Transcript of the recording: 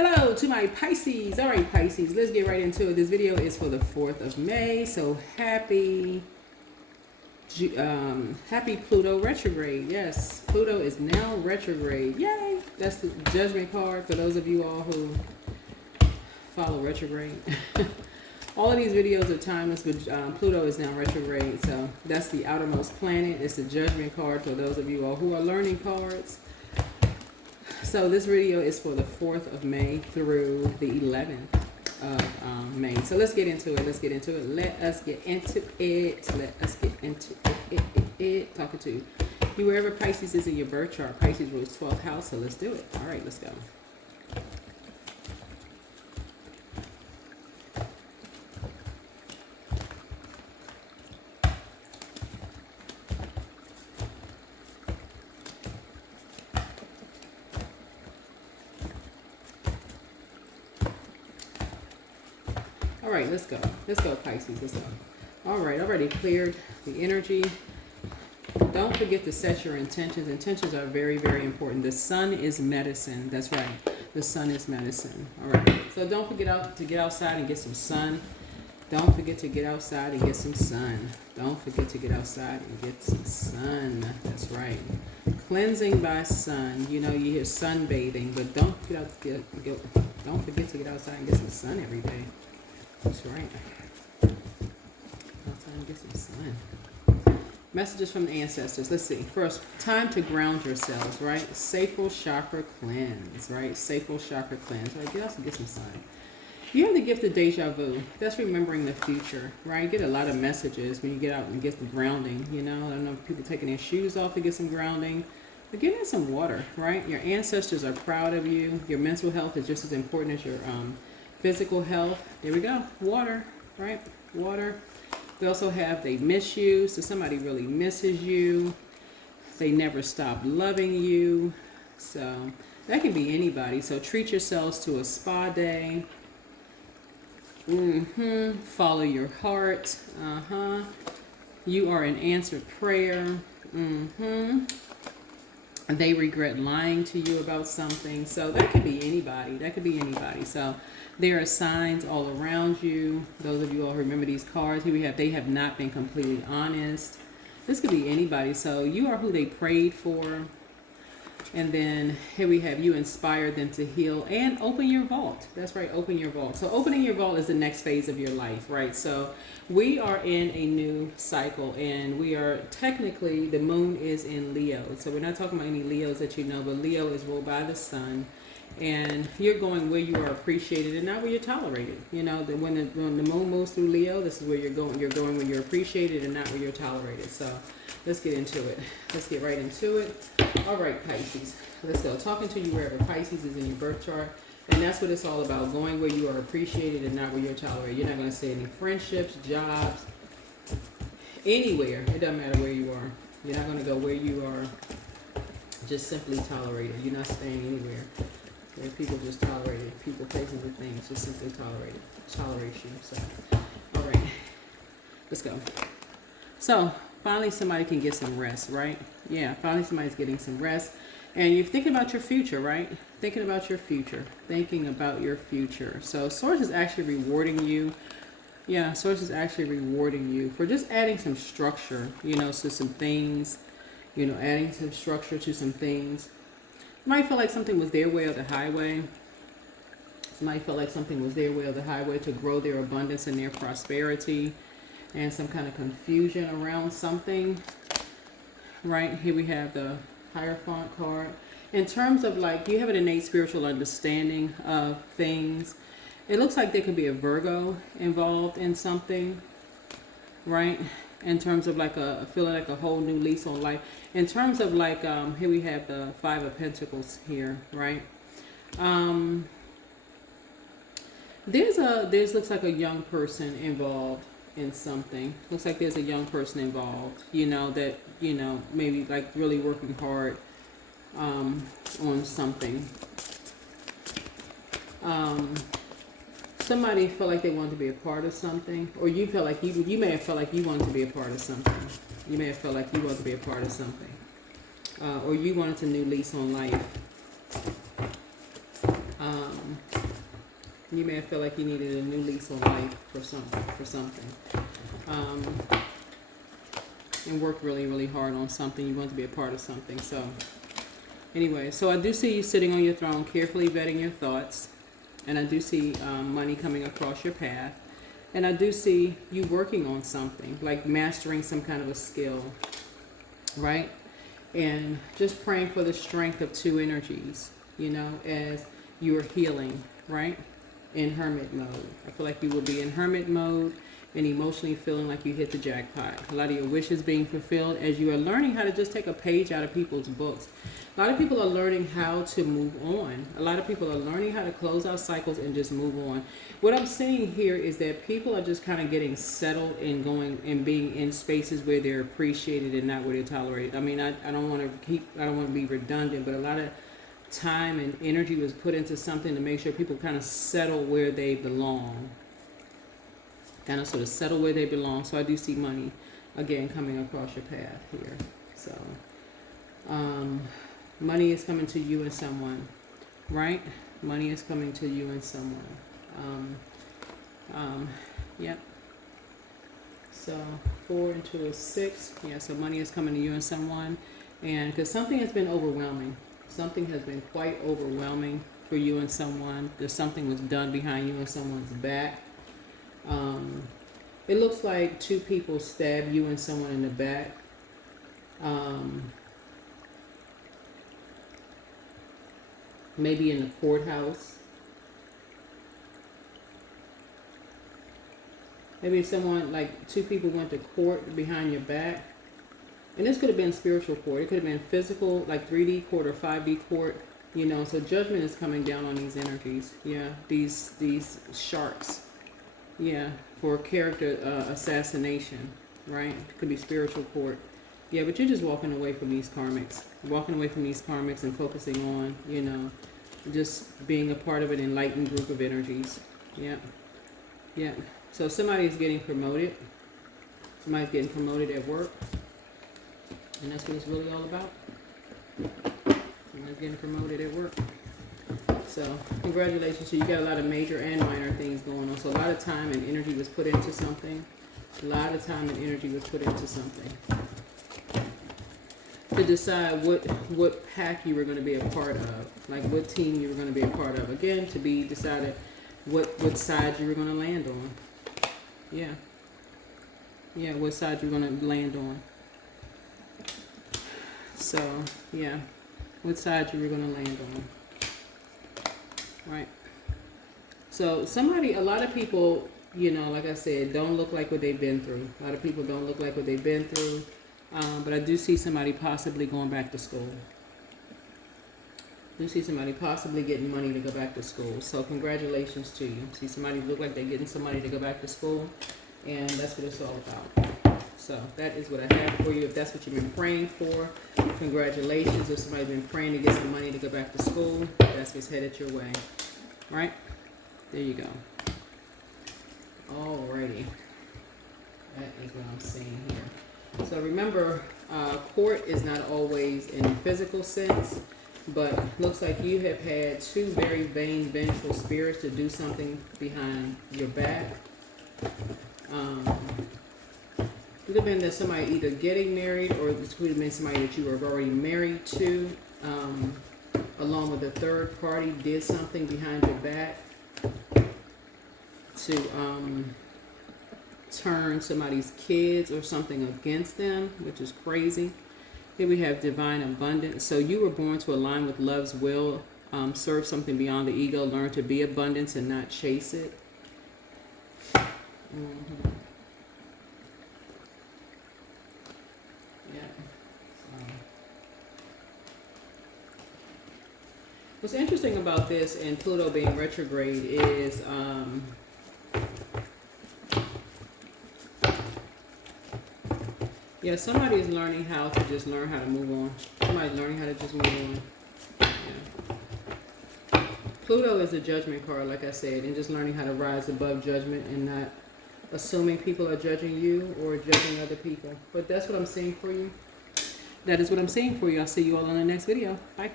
Hello to my Pisces. All right, Pisces, let's get right into it. This video is for the 4th of May. So happy Pluto retrograde. Yes, Pluto is now retrograde. Yay! That's the judgment card for those of you all who follow retrograde. All of these videos are timeless, but Pluto is now retrograde. So that's the outermost planet. It's the judgment card for those of you all who are learning cards. So this video is for the 4th of May through the 11th of May. So let's get into it. Let us get into it. Talking to you wherever Pisces is in your birth chart. Pisces rules 12th house. So let's do it. All right, let's go. All right, let's go. Let's go, Pisces. Let's go. All right, already cleared the energy. Don't forget to set your intentions. Intentions are very, very important. The sun is medicine. That's right. The sun is medicine. All right. So don't forget to get outside and get some sun. Don't forget to get outside and get some sun. Don't forget to get outside and get some sun. That's right. Cleansing by sun. You know, you hear sunbathing, but don't forget to get outside and get some sun every day. That's right. Outside and get some sun. Messages from the ancestors. Let's see. First, time to ground yourselves, right? Sacral chakra cleanse, right? Sacral chakra cleanse. Right? Get out and get some sun. You have the gift of deja vu. That's remembering the future, right? You get a lot of messages when you get out and get the grounding, you know. I don't know if people taking their shoes off to get some grounding. But get in some water, right? Your ancestors are proud of you. Your mental health is just as important as your physical health. There we go. Water, right? Water. We also have they miss you. So somebody really misses you. They never stop loving you. So that can be anybody. So treat yourselves to a spa day. Follow your heart. You are an answered prayer. They regret lying to you about something. So that could be anybody. That could be anybody. So there are signs all around you. Those of you all who remember these cards, here we have they have not been completely honest. This could be anybody. So you are who they prayed for. And then here we have you inspired them to heal and open your vault. That's right, open your vault. So opening your vault is the next phase of your life, right? So we are in a new cycle, and we are technically, the moon is in Leo. So we're not talking about any Leos that you know, but Leo is ruled by the sun. And you're going where you are appreciated and not where you're tolerated. You know, when the moon moves through Leo, this is where you're going. You're going where you're appreciated and not where you're tolerated. So let's get into it. Let's get right into it. All right, Pisces. Let's go. Talking to you wherever Pisces is in your birth chart. And that's what it's all about. Going where you are appreciated and not where you're tolerated. You're not going to say any friendships, jobs, anywhere. It doesn't matter where you are. You're not going to go where you are just simply tolerated. You're not staying anywhere where people just tolerate it. People, places, and things just simply tolerate you. So, all right, let's go. So, finally somebody can get some rest, right? Yeah, finally somebody's getting some rest. And you're thinking about your future, right? Thinking about your future. Thinking about your future. So, Source is actually rewarding you. Yeah, Source is actually rewarding you for just adding some structure, you know, to some things. You know, adding some structure to some things. You might feel like something was their way or the highway. Somebody felt like something was their way or the highway to grow their abundance and their prosperity, and some kind of confusion around something. Right here we have the Hierophant card. In terms of like you have an innate spiritual understanding of things, it looks like there could be a Virgo involved in something, right? In terms of like feeling like a whole new lease on life. In terms of like here we have the Five of Pentacles here, right? There's looks like a young person involved in something. Looks like there's a young person involved, you know, that, you know, maybe like really working hard on something. Somebody felt like they wanted to be a part of something, or you felt like you may have felt like you wanted to be a part of something. You may have felt like you wanted to be a part of something, or you wanted a new lease on life. Um, you may have felt like you needed a new lease on life for something. Um, and worked really, really hard on something. You want to be a part of something. So anyway, so I do see you sitting on your throne, carefully vetting your thoughts. And I do see money coming across your path. And I do see you working on something, like mastering some kind of a skill, right? And just praying for the strength of two energies, you know, as you are healing, right? In hermit mode. I feel like you will be in hermit mode and emotionally feeling like you hit the jackpot. A lot of your wishes being fulfilled as you are learning how to just take a page out of people's books. A lot of people are learning how to move on. A lot of people are learning how to close out cycles and just move on. What I'm seeing here is that people are just kind of getting settled and going and being in spaces where they're appreciated and not where they're tolerated. I mean, I don't want to be redundant, but a lot of time and energy was put into something to make sure people kind of settle where they belong. Kind of sort of settle where they belong. So I do see money again coming across your path here. So money is coming to you and someone, right? Money is coming to you and someone. Yep. So 4 and 2 is 6. Yeah, so money is coming to you and someone. And because something has been overwhelming. Something has been quite overwhelming for you and someone. There's something was done behind you and someone's back. It looks like 2 people stabbed you and someone in the back. Maybe in the courthouse. Maybe someone, like 2 people went to court behind your back. And this could have been spiritual court. It could have been physical, like 3D court or 5D court. You know, so judgment is coming down on these energies. Yeah, these sharks. Yeah, for character assassination, right? It could be spiritual court. Yeah, but you're just walking away from these karmics. Walking away from these karmics and focusing on, you know, just being a part of an enlightened group of energies. Yeah. Yeah. So somebody's getting promoted. Somebody's getting promoted at work. And that's what it's really all about. Somebody's getting promoted at work. So congratulations. So you got a lot of major and minor things going on. So a lot of time and energy was put into something. A lot of time and energy was put into something. To decide what pack you were going to be a part of. Like what team you were going to be a part of. Again, to be decided what side you were going to land on. Yeah. Yeah, what side you're going to land on. So, yeah. What side you were going to land on. Right. So a lot of people, you know, like I said, don't look like what they've been through. A lot of people don't look like what they've been through. But I do see somebody possibly going back to school. I do see somebody possibly getting money to go back to school. So congratulations to you. See somebody look like they're getting some money to go back to school. And that's what it's all about. So that is what I have for you. If that's what you've been praying for, congratulations. If somebody's been praying to get some money to go back to school, that's what's headed your way. Right? There you go. Alrighty. That is what I'm seeing here. So remember, court is not always in a physical sense, but looks like you have had 2 very vain, vengeful spirits to do something behind your back. It could have been that somebody either getting married or it could have been somebody that you were already married to, along with a third party, did something behind your back to turn somebody's kids or something against them, which is crazy. Here we have divine abundance. So you were born to align with love's will, serve something beyond the ego, learn to be abundance and not chase it. Mm-hmm. Yeah. What's interesting about this and Pluto being retrograde is yeah, somebody's learning how to just learn how to move on. Somebody's learning how to just move on. Yeah. Pluto is a judgment card, like I said, and just learning how to rise above judgment and not assuming people are judging you or judging other people. But that's what I'm seeing for you. That is what I'm seeing for you. I'll see you all on the next video. Bye.